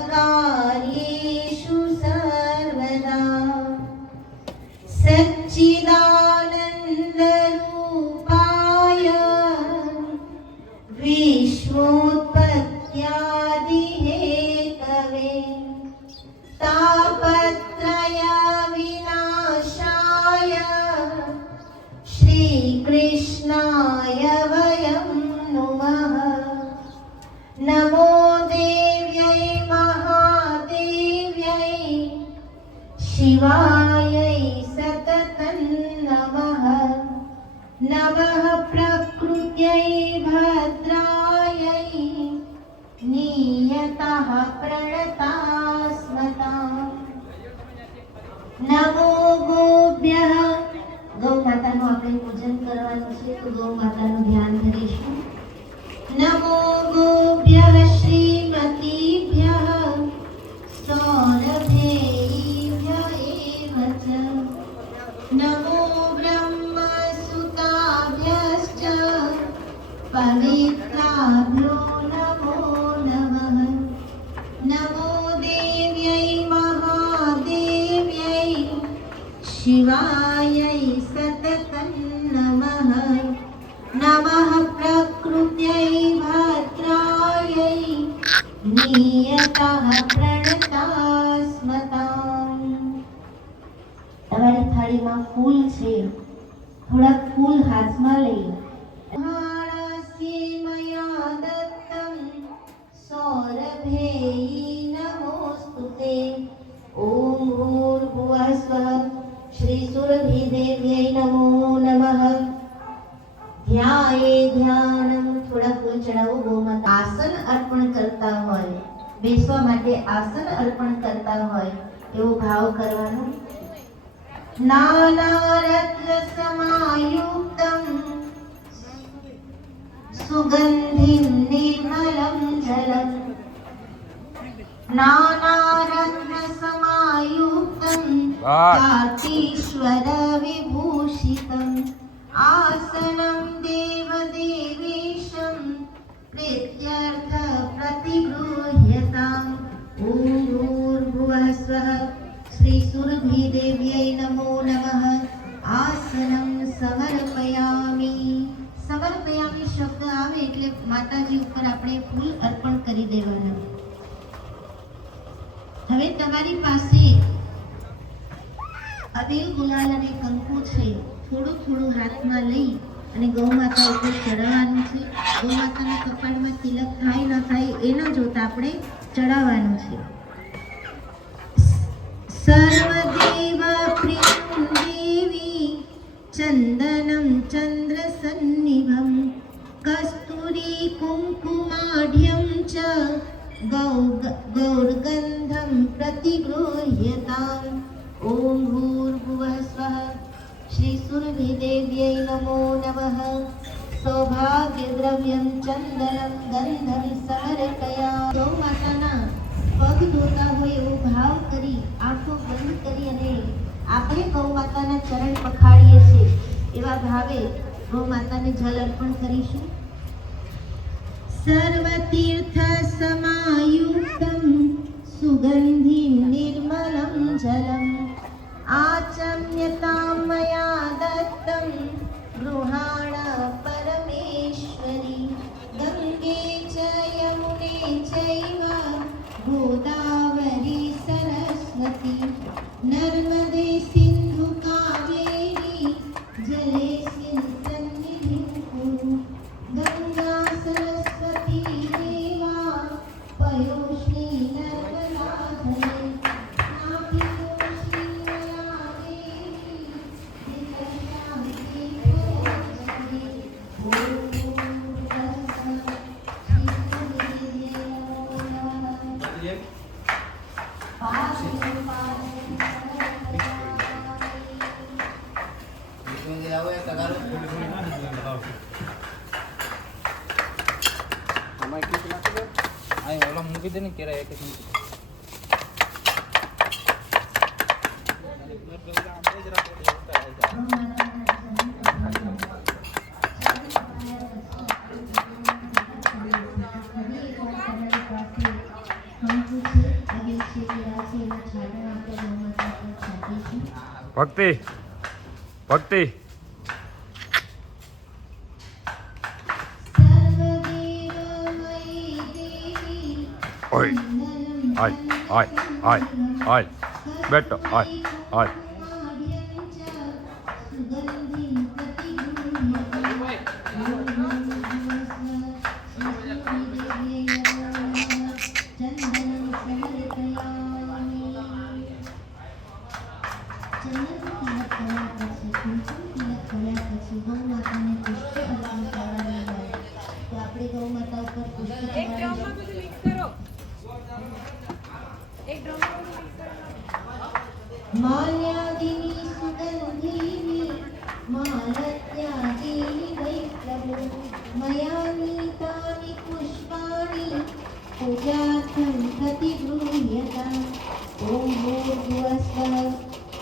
सर्वकार्येषु सर्वदा सच्चिदानन्दरूपाय विश्वोत्पत्त्यादिहेतवे तापत्रय विनाशाय श्रीकृष्णाय वयं नुमः। नमो देव्यै महादेव्यै शिवायै सततं नमः। नमः प्रकृत्यै भद्रायै नियतः प्रणतास्मताम्। नमो गोभ्यः। गौ माताનું આપણે પૂજન કરવાનું છે તો ગૌ માતાનું ધ્યાન કરીશું। नमो गोभ्यः श्रीमतीभ्यः सौरभेभ्य एव च। नमो ब्रह्मसुताभ्यश्च पवित्राभ्यो नमो नमः। नमो देव्यै महादेव्यै शिवायै सततं नमः। नमः प्रकृत्यै भद्रायै नियतः प्रणतास्मताम्। તમારી થાળીમાં ફૂલ છે, થોડાક ફૂલ હાથમાં લઈ મયા દત્તમ સૌરભેયી નમોસ્તુતે। ઓમ ભૂર્ભુવઃ સ્વઃ શ્રી સુરભી દેવ્यै નમો નમઃ। ધ્યાયે ધ્યાનમ। થોડા ફૂલ ચડાવો ગૌ માતા। આસન અર્પણ કરતા હોય, બેસવા માટે આસન અર્પણ કરતા હોય એવો ભાવ કરવાનો। નાનારત્ન સમાયુક્તમ સુગંધિમ નિર્મલમ જલમ। નાનારત્ન સમાયુક્તમ કાંતીશ્વર વિભૂષિતમ। आसनं देवदेवेशं प्रीत्यर्थ प्रतिगृह्यताम्। ॐ भूर्भुवः स्वः श्री सुरभि देव्यै नमो नमः। आसनं समर्पयामि। समर्पयामि शब्द આવે એટલે માતાજી ઉપર આપણે ફૂલ અર્પણ કરી દેવાના। હવે તમારી પાસે અબીલ ગુલાલ અને કંકુ છે, થોડું થોડું હાથમાં લઈ અને ગૌ માતા ઉપર ચડાવવાનું છે। ગૌ માતાના કપાળમાં તિલક થાય ન થાય એ ન જોતા આપણે ચડાવવાનું છે। સર્વદેવ પ્રિયં દેવી ચંદનમ ચંદ્ર સન્નિભમ કસ્તુરી કુંકુમાઢ્યમ ચ ગૌરગંધમ प्रतिगृह्यताम्। ओम भूर्भुवः स्वः श्री सुरभि देव्यै नमो नमः। सौभाग्यद्रव्यं चंदनं गंधं समर्पयामि। गौ माताના પગ ધોતા હોય એવો ભાવ કરી આંખો બંધ કરી અને આપણે ગૌ માતાના ચરણ પખાડીએ છીએ એવા ભાવે ગૌ માતાને જલ અર્પણ કરીશું। સર્વતીર્થ સમાયુક્તમ સુગંધિ નિર્મલમ જલમ आचम्यतां मया दत्तं गृहाण परमेश्वरी। गंगे च यमुने चैव गोदावरी सरस्वती नर्मदे सिन्धु कावेरी जलेऽस्मिन् सन्निधिं कुरु। गंगा सरस्वती देवा पयोष्णी नर्मदा धरे। મૂકી દે ને કેરા એક કંકુ છે ભક્તિ ભક્તિ સર્વદેવમયી દેવી ઓય હાય હાય હાય હાય બેટો હાય હાય એક ડ્રમમાં બધું મિક્સ કરો. એક ડ્રમમાં બધું મિક્સ કરો. માલ્યાદિની સુગંધિની માલત્યાદિની વૈપ્લવો મયા નીતાनि પુષ્પાणि પૂજાર્થં પ્રતિગૃહ્યતા ઓમ ભૂર્ભુવસ્વઃ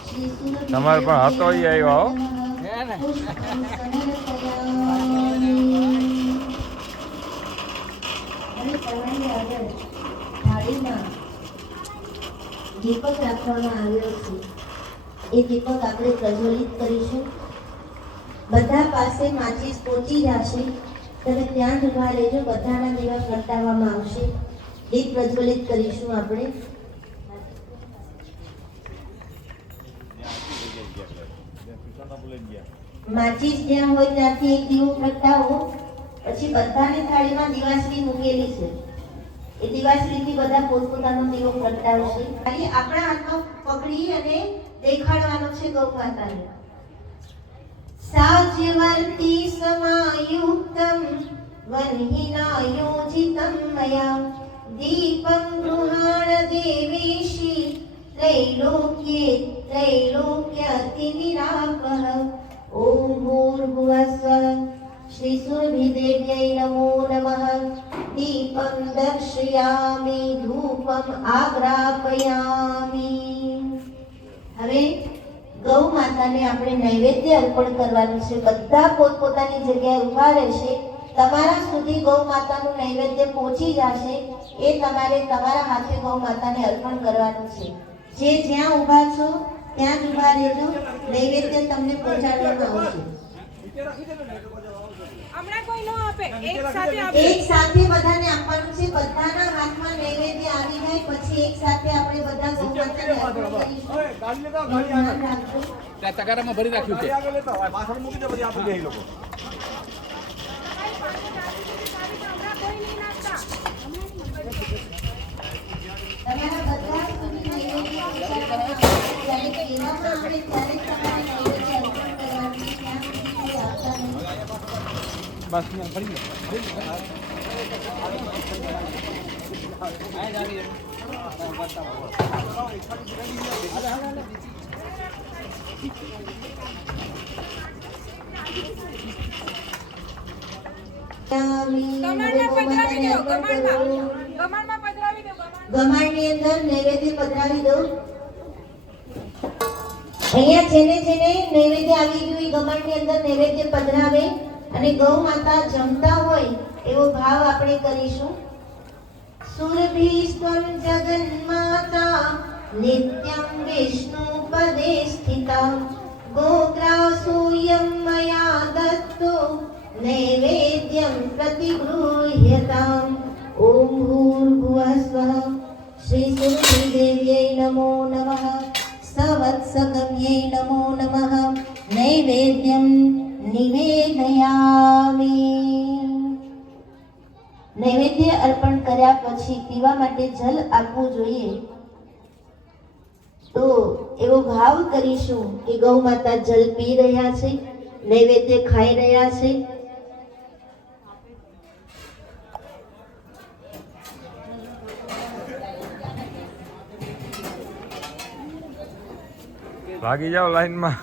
શ્રી સુરભી તમારે પણ હતો ઈ આવ્યો હો. હે ને? પુષ્પં સમર્પયામિ. અને તમારી આગળ થાળીમાં દીપક રાખવામાં આવ્યો છે. એ દીપક આપણે પ્રજ્વલિત કરીશું. બધા પાસે માચીસ પહોંચી જશે. તમે ત્યાં જ ઊભા રહેજો. બધાના દીવા પ્રગટાવવામાં આવશે. દીપ પ્રજ્વલિત કરીશું આપણે. માચીસ જ્યાં હોય ત્યાંથી એક દીવો પ્રગટાવો. પછી બધાની થાળીમાં દીવાશ્રી મૂકેલી છે. એ દીવાશ્રીથી બધા પોતપોતાનો દીવો પ્રગટાવશે. ખાલી આપણા હાથમાં પકડી અને દેખાડવાનો છે ગૌ માતાને. સાજ્યવર્તી સમાયુક્તમ વન્હિના યોજિતમ મયા દીપમ ગૃહાણ દેવેશી त्रैलोक्ये त्रैलोक्यति निरापः ओम भूर्भुवस्वः श्री सुरभिदेव्यै नमो नमः दीपं दर्शयामि धूपम आग्रापयामि. હવે ગૌ માતાને આપણે નૈવેદ્ય અર્પણ કરવાનું છે. બધા પોતપોતાની જગ્યાએ ઊભા રહેશે. તમારા સુધી ગૌ માતાનું નૈવેદ્ય પહોંચી જશે. એ તમારે તમારા હાથે ગૌ માતાને અર્પણ કરવાનું છે. જે જ્યાં ઊભા છો ત્યાં જ ઊભા રહેજો. નૈવેદ્ય તમને પહોંચાડવામાં આવશે. હમણાં કોઈ ન આપે, એક સાથે આપે. એક સાથે બધાને આપવાનું છે. બધાના હાથમાં નૈવેદ્ય આવી જાય પછી એક સાથે આપણે બધા ગૌ માતાને અર્પણ કરીશું. ધ્યાન રાખજો. ત્યાં તગારામાં ભરી રાખ્યું છે. તમારી પાસે નાખી દીધી સારી, તો હમણાં કોઈ નહીં નાખતા. તમારા બધા સુધી નૈવેદ્ય પહોંચાડવામાં આવશે. જ્યારે કહેવામાં આવે ત્યારે જ તમારે નૈવેદ્ય અર્પણ કરવાનું છે. ત્યાં સુધી કોઈ આપતા નહીં. બસ ને ભરી લો. આ જ આવી. ગમાણમાં પધરાવી દો. ગમાણની અંદર નૈવેદ્ય પધરાવી દો. અહીંયા જેને જેને નૈવેદ્ય આવી ગયું એ ગમાણની અંદર નૈવેદ્ય પધરાવે અને ગૌ માતા જમતા હોય એવો ભાવ આપણે કરીશું. સુરભીસ્ત્વં જગન્માતા નિત્યં વિષ્ણુ પદે સ્થિતા ગોગ્રાસોયં મયા દત્તો નૈવેદ્યં પ્રતિગૃહ્યતામ. ઓમ ભૂર્ભુવસ્વઃ શ્રી સુરભીદેવ્यै નમો નમઃ સવત્સગમ્यै નમો નમઃ નૈવેદ્યં નિવેદયામિ. નૈવેદ્ય અર્પણ કર્યા પછી પીવા માટે જલ આપવું જોઈએ. તો એવો ભાવ કરીશું કે ગૌ માતા જલ પી રહ્યા છે, નૈવેદ્ય ખાઈ રહ્યા છે. લાગી જાઓ લાઈનમાં.